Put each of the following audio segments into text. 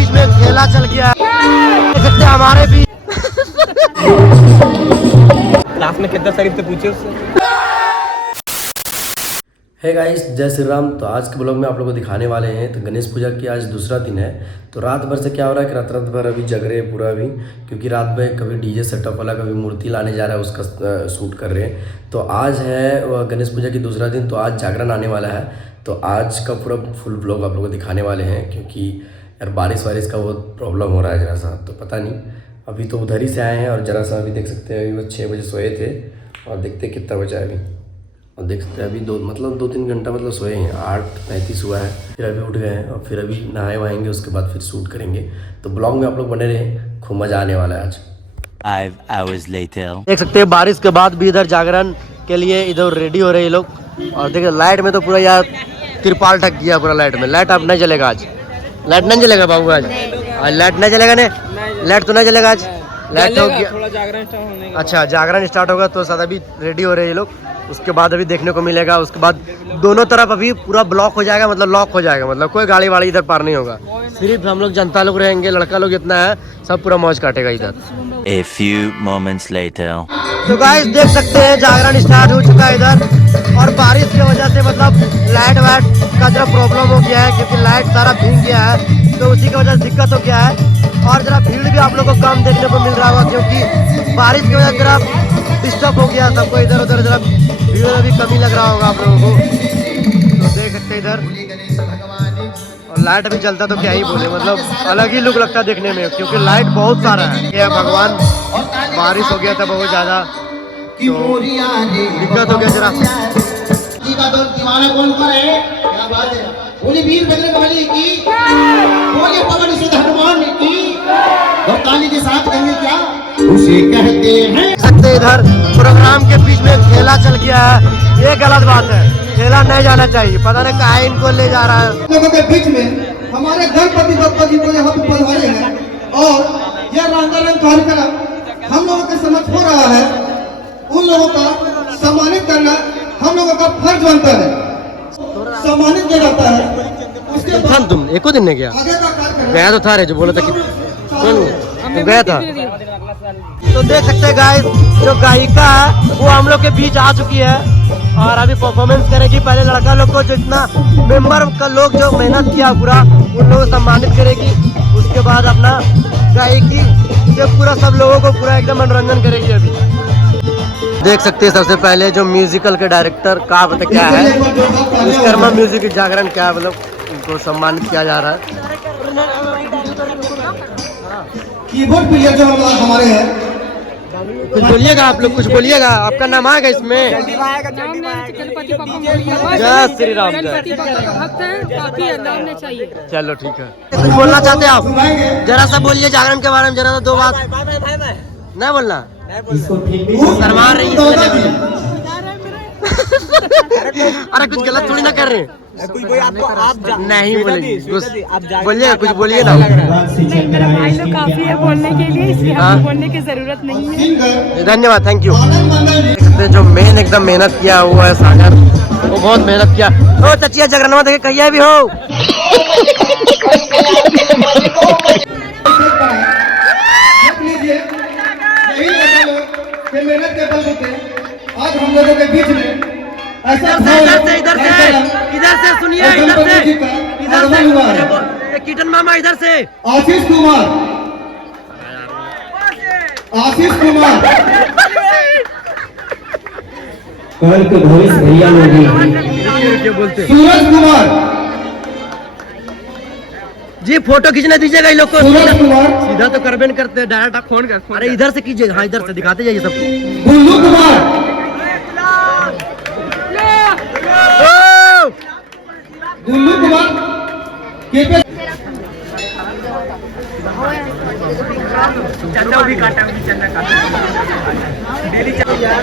बीच में खेला चल गया है, देख सकते हैं हमारे बीच। क्लास में कितना शरीफ से पूछे उससे। हे गाइस, जय श्री राम। तो आज के ब्लॉग में आप लोगों को दिखाने वाले हैं तो गणेश पूजा की आज दूसरा दिन है। तो रात भर से क्या हो रहा है कि रात भर अभी जग रहे हैं पूरा अभी, क्योंकि रात में कभी डीजे सेटअप वाला कभी मूर्ति लाने जा रहा है, उसका शूट कर रहे हैं। तो आज है गणेश पूजा की दूसरा दिन, तो आज जागरण आने वाला है। तो आज का पूरा फुल ब्लॉग आप लोगों को दिखाने वाले हैं, क्योंकि यार बारिश वारिश का बहुत प्रॉब्लम हो रहा है जरा सा, तो पता नहीं। अभी तो उधर ही से आए हैं और जरा सा अभी देख सकते हैं, अभी वो 6 बजे सोए थे और देखते हैं कितना बचा है अभी। और देख सकते हैं अभी 2-3 घंटा सोए हैं, 8:35 हुआ है। फिर अभी उठ गए हैं और फिर अभी नहाए वाएंगे, उसके बाद फिर शूट करेंगे। तो ब्लॉग में आप लोग बने रहें, खूब मज़ा आने वाला है आज। 5 hours later. देख सकते हैं बारिश के बाद भी इधर जागरण के लिए इधर रेडी हो रहे हैं लोग। और देखिए लाइट में तो पूरा यार तिरपाल ढक गया पूरा लाइट में। लाइट अब नहीं चलेगा आज, लाइट नहीं चलेगा बाबू आज लाइट नहीं चलेगा। ने लाइट तो नहीं चलेगा आज, लाइट हो गया थोड़ा जागरण स्टार्ट होने। अच्छा जागरण स्टार्ट होगा तो साथ अभी रेडी हो रहे हैं ये लोग, उसके बाद अभी देखने को मिलेगा। उसके बाद दोनों तरफ अभी पूरा ब्लॉक हो जाएगा, मतलब लॉक हो जाएगा, मतलब कोई गाड़ी वाड़ी इधर पार नहीं होगा। सिर्फ हम लोग जनता लोग रहेंगे, लड़का लोग इतना है, सब पूरा मौज काटेगा इधर। A few moments later. तो गाइस देख सकते हैं जागरण स्टार्ट हो चुका है इधर। और बारिश की वजह से मतलब लाइट वाइट का जरा प्रॉब्लम हो गया है, क्योंकि लाइट सारा भीग गया है, तो उसी की वजह से दिक्कत हो गया है। और जरा भीड़ भी आप लोग को कम देखने को मिल रहा होगा, क्योंकि बारिश की वजह से जरा डिस्टर्ब हो गया सबको, इधर उधर जरा भीड़ में भी कमी लग रहा होगा आप लोगों को। तो देख सकते हैं इधर, और लाइट भी चलता तो क्या ही बोले, मतलब अलग ही लुक लगता देखने में, क्योंकि लाइट बहुत सारा है। ये भगवान बारिश हो गया था बहुत ज़्यादा, तो दिक्कत हो गया जरा। वीर बजरंगबली की, बोले पवन सुत हनुमान की, भक्ताली के साथ कहेंगे क्या उसे कहते हैं। सकते इधर प्रोग्राम के बीच में खेला चल गया है, ये गलत बात है, खेला नहीं जाना चाहिए। पता नहीं कहाँ इनको ले जा रहा है। लोगों के बीच में हमारे गणपति बप्पा जी को यहाँ पे पधारे हैं, और यह रंगारंग कार्यक्रम हम लोगों के समक्ष हो रहा है। उन लोगों का सम्मानित करना हम लोगों का फर्ज बनता है, सम्मानित किया जाता है। उसके बाद तुम एको दिन ने गया आगे का कार्यक्रम गया तो था रे, जो बोला था कि तो गया था। तो देख सकते हैं गाइस, जो गायिका है वो हम लोग के बीच आ चुकी है और अभी परफॉर्मेंस करेगी। पहले लड़का लोग को, जो इतना मेंबर का लोग जो मेहनत किया पूरा, उन लोगों को सम्मानित करेगी। उसके बाद अपना गायकी से पूरा सब लोगों को पूरा एकदम मनोरंजन करेगी। अभी देख सकते हैं सबसे पहले जो म्यूजिकल के डायरेक्टर का बता क्या है, विश्वकर्मा म्यूजिक जागरण क्या है, मतलब उनको सम्मानित किया जा रहा है। कीबोर्ड प्लेयर जो हमारे हैं, कुछ बोलिएगा आप लोग, कुछ बोलिएगा, आपका नाम आएगा इसमें। जय श्री राम। चलो ठीक है, कुछ बोलना चाहते हैं आप? जरा सा बोलिए जागरण के बारे में, जरा सा 2 बात। नहीं बोलना, शर्मा रही है। अरे कुछ गलत थोड़ी ना कर रहे हैं, नहीं बोलेंगे, बोलिए कुछ बोलिए ना। नहीं, मेरा भाई लोग काफी है बोलने के लिए, इसलिए हमें बोलने की जरूरत नहीं है। धन्यवाद, थैंक यू। जो मेन एकदम मेहनत किया हुआ है सागर, वो बहुत मेहनत किया। ओ चचिया जगरनवा देखे कहिया भी हो। मेहनत के बलबूते आज हम लोगों के बीच में ऐसा इधर से सुनिए, इधर से कीर्तन मामा, इधर से आशीष कुमार कल के भविष्य भैया लोग सूरज कुमार जी, फोटो खींचने दीजिएगा इन लोग को। सूरज कुमार, सीधा तो करबे नहीं करते, डायरेक्ट आप फोन कर। अरे इधर से कीजिएगा, हाँ इधर से दिखाते जाइए सबको। गुल्लू कुमार, गुल्लू कुमार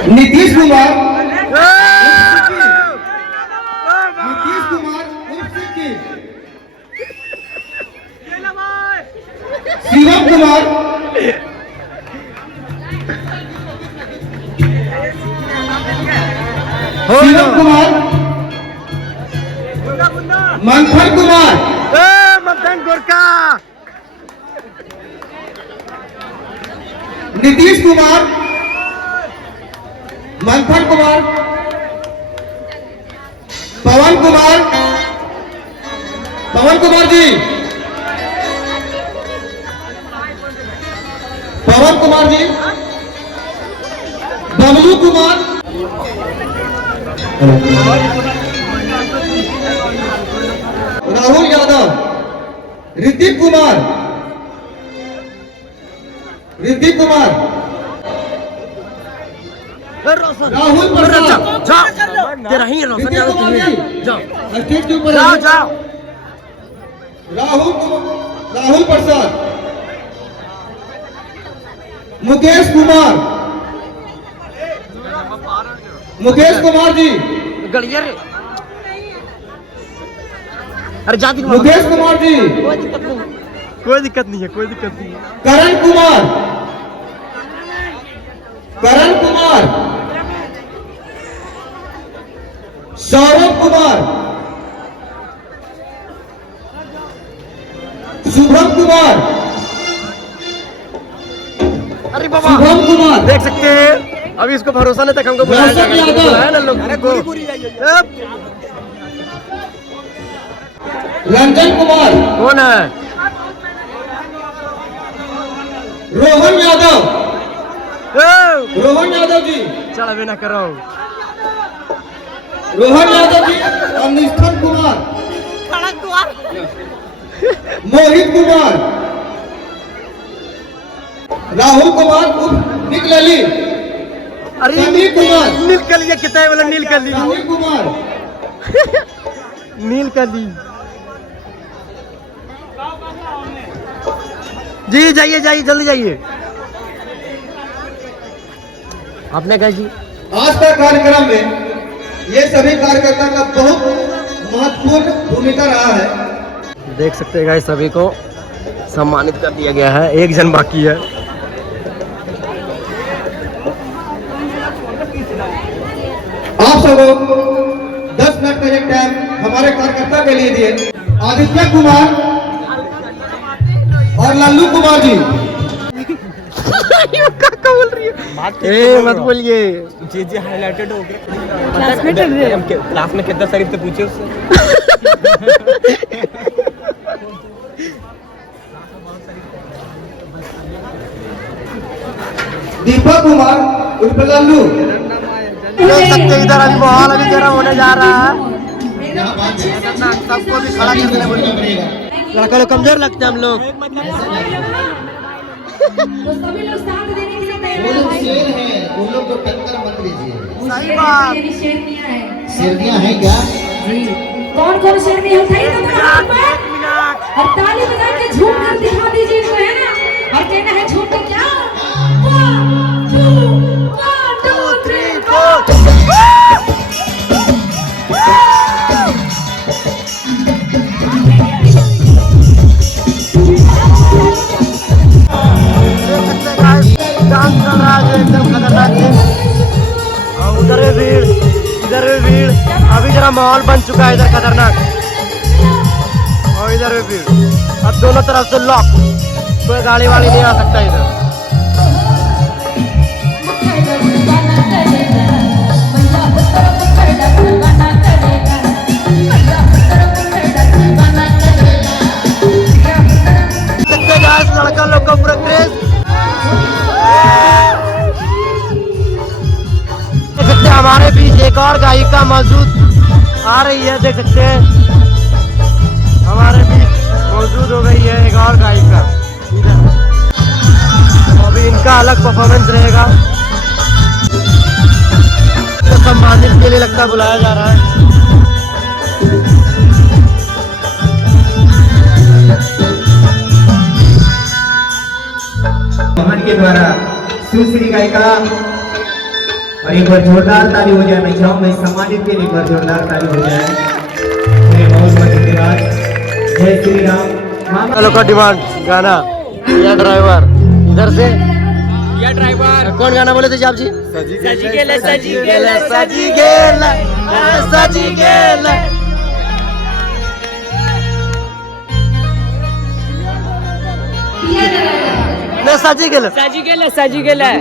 नीतीश कुमार, शिवम कुमार, शिवम कुमार, मंथन कुमार, मदन गोरका, नीतीश कुमार, मंथन कुमार, पवन कुमार जी, पवन कुमार जी, बबलू कुमार, राहुल यादव, ऋतिक कुमार, राहुल प्रसाद, तेरा ही रोशन यादव तुम ही जाओ स्टेज के ऊपर जाओ जाओ राहुल प्रसाद, मुकेश कुमार जी, गड़िया रे अरे जाती मुकेश कुमार जी, कोई दिक्कत नहीं है करण कुमार, सौरभ कुमार, शुभम कुमार, अरे बाबा शुभम कुमार, देख सकते हैं अभी इसको भरोसा नहीं तक हमको बुलाया रौशन यादव। बुलाया ना लोग रंजन कुमार, कौन है रोहन यादव जी, चल अभी ना करो रोहन यादव जी, और निष्ठन कुमार, मोहित कुमार, राहुल कुमार, निकलली, अरे समीर कुमार, नील कली कितना है बोला नील कली राहुल कुमार, नील कली जी जाइए जल्दी जाइए आपने कहा जी आज का कार्यक्रम में ये सभी कार्यकर्ता का बहुत महत्वपूर्ण भूमिका रहा है। देख सकते हैं गाइस सभी को सम्मानित कर दिया गया है, एक जन बाकी है। आप सबको 10 मिनट का एक टाइम हमारे कार्यकर्ता के लिए दिए। आदित्य कुमार और लल्लू कुमार जी, बोल रही है मत बोलिए जी हाईलाइटेड हो गया क्लास में चल रहे हैं। क्लास में कितना शरीफ से पूछे उससे दीपक कुमार उर्फ लल्लू, देख सकते हैं इधर अभी माहौल अभी गर्म होने जा रहा है, सबको भी खड़ा कर देना पड़ेगा। लड़का लोग कमजोर लगते हैं हम लोग तो सभी लोग साथ देने के लिए तैयार हैं भाई। शेर है उन लोग को टक्कर मत लीजिए। सही बात ये भी शेरनियां हैं। शेरनियां हैं क्या? कौन कौन शेरनी है उठाइए तो मेरा हाथ में और ताली बजा के झूम कर दिखा दीजिए इनको, है ना? और कहना है झूम के क्या 1 2 3 4 डांस चल रहा है एकदम खतरनाक है। और उधर भी भीड़ अभी जरा माहौल बन चुका है इधर खतरनाक, और इधर भी भीड़, अब दोनों तरफ से लॉक, कोई गाड़ी वाड़ी नहीं आ सकता इधर। लड़का लोग का पूरा क्रेज देख सकते हैं। हमारे बीच एक और गायिका मौजूद आ रही है, देख सकते हैं हमारे बीच मौजूद हो गई है एक और गायिका। अभी इनका अलग परफॉर्मेंस रहेगा, तो सम्मानित के लिए लगता है बुलाया जा रहा है। मोहन के द्वारा सुश्री गायिका, और एक बार जोरदार ताली हो जाए। मैं चाहूंगा इस सम्मानित के लिए एक बार जोरदार ताली हो जाए। बहुत बहुत धन्यवाद। जय श्री राम। हेलो का डिमांड गाना या ड्राइवर इधर से या ड्राइवर कौन गाना बोले थे जी आप जी? सजी गेला सजी गेला सजी गेला। नाही साजी गेलं साजी गेलं साजी गेलाय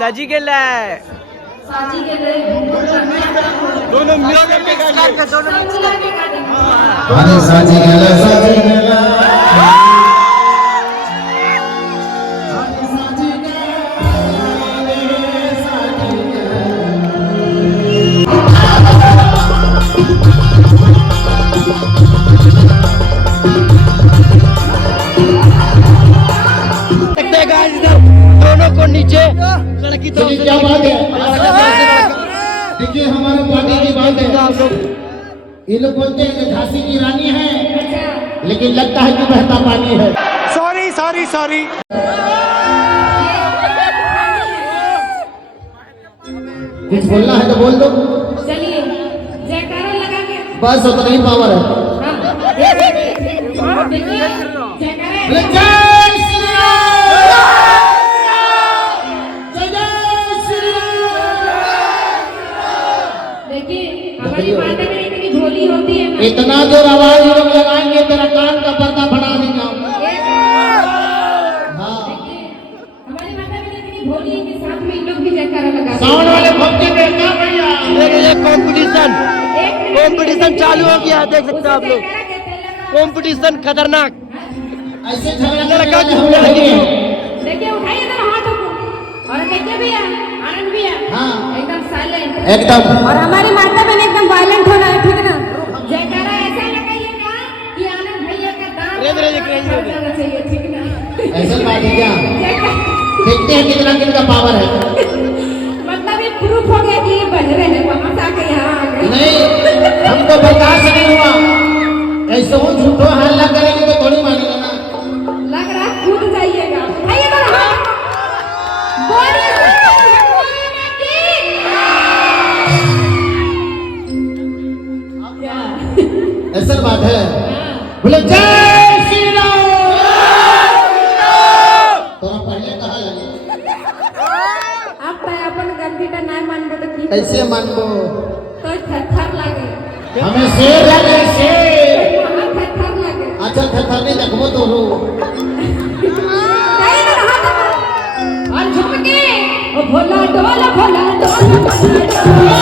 साजी गेलाय साजी के लिए दोनों मिल करके अरे साजी गेला साजी गेला दोनों को नीचे लड़की तो क्या बात है देखिए हमारे पार्टी की बात है ये लोग बोलते हैं कि झांसी की रानी है लेकिन लगता है कि बहता पानी है सॉरी सॉरी सॉरी कुछ बोलना है तो बोल दो चलिए जयकारा लगा के बस उतना ही पावर है हाँ, देखिए जयकारा बोले जय श्री राम जय जय श्री राम देखिए हमारी माता में इतनी भोली होती है ना इतना जोर आवाज ये लोग लगाएंगे तेरा कान का पर्दा फटा देंगे हम। हाँ हमारी माता में इतनी भोली है कि साथ में इन लोग भी जयकारा लगा साउंड वाले भक्ति में क्या भैया देखिए कंपटीशन चालू हो गया देख सकते हो आप लोग कंपटीशन खतरनाक ऐसे झगड़ा लड़का करके झूमने हम लगी है। देखिए उठाइए जरा हाथों को और देखिए भैया आनंद भैया हाँ। एकदम साइलेंट एकदम और हमारी माता बहन एकदम वायलेंट होना है ठीक ना जयकारा ऐसा लगाइएगा कि आनंद भैया का दांत रेज रेज रेज रेज। जाना चाहिए ठीक ना ऐसा बात है क्या जयकारा- देखते हैं कितना किनका पावर है मतलब ये प्रूफ हो गया कि ये बहरे हैं वहां से आके यहाँ आ गए नहीं हमको बर्दाश्त नहीं हुआ ऐसे हो झूठो हल्ला करेंगे तो थोड़ी मानेगा ना लग रहा है कूद जाइएगा उठाइए जरा हाथ बोलिए भगवान की क्या ऐसा बात है बोले जय श्री राम तोरा पहले कहा लगे आप तो अपन गलती का नहीं मानबो तो की कैसे मानबो तो थर लागे हमें शेर लगे शेर वहां थर लागे अच्छा थर नहीं देखबो तो रो उठाइए जरा हाथ और झुक के ओ भोला डोला भोला डोला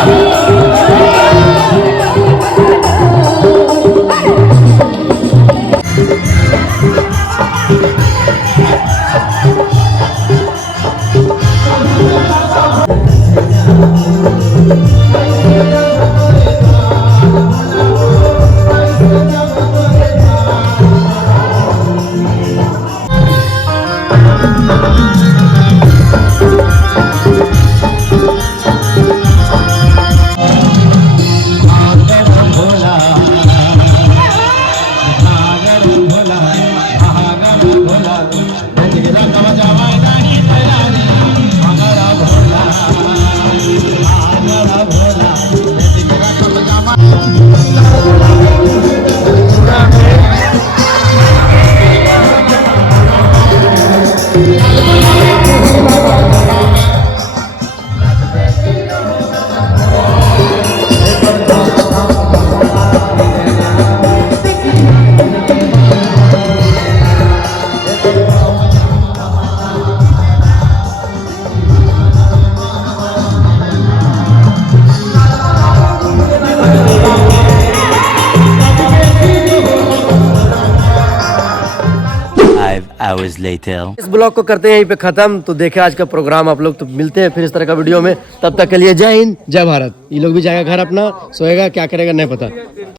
hours later. इस ब्लॉग को करते हैं यहीं पे खत्म। तो देखे आज का प्रोग्राम आप लोग, तो मिलते हैं फिर इस तरह का वीडियो में। तब तक के लिए जय हिंद जय भारत। ये लोग भी जाएगा घर अपना, सोएगा, क्या करेगा नहीं पता।